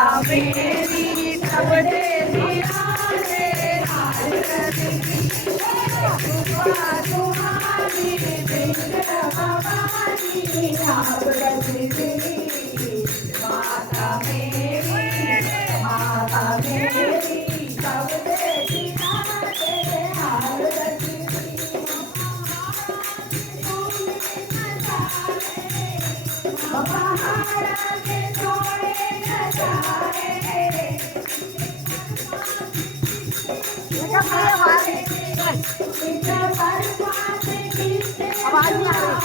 मेरी सब तेरी राधे हार करती कृपा तुम्हारी बिंद भवानी आप करती माता मेरी सब तेरी राधे हार करती पहाड़ा के थोड़े नजारे आवाज नहीं आ रही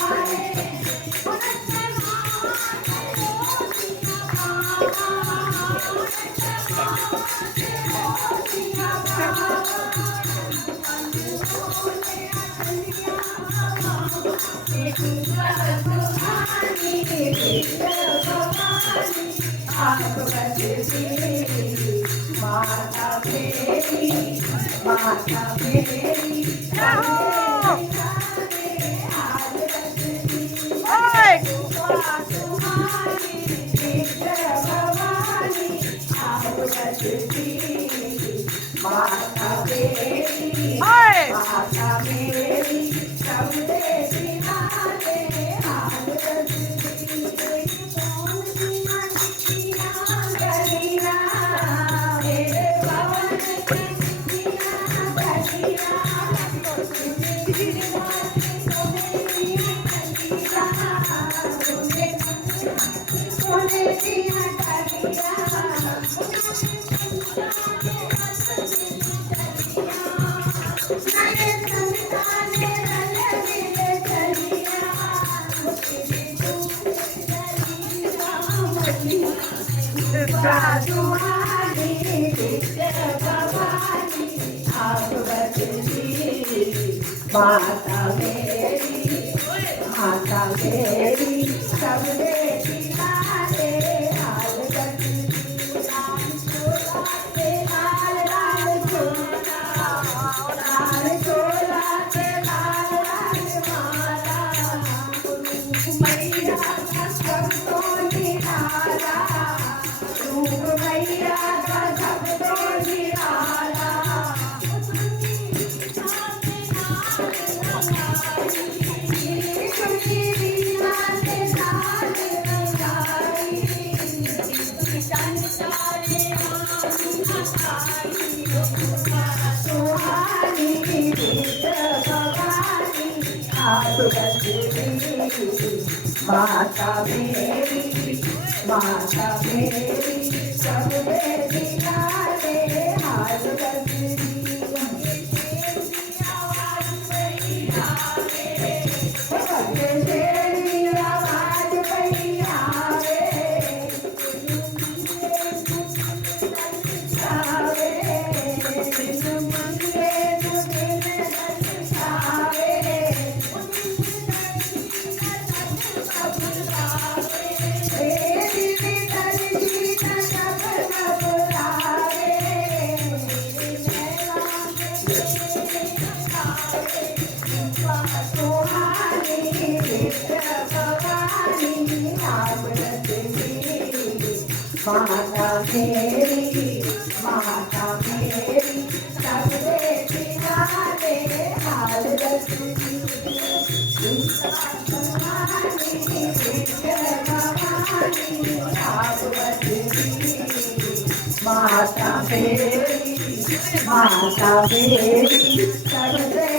माता मेरी माता मेरी सब तेरी राधे हार करती लाल लाल चोला के लाल लाल माला मैया का सबको निराला रूप मैया का सबको निराला माता मेरी सब तेरी राधे हार करती माता मेरी सब तेरी राधे हार करती माता मेरी सब तेरी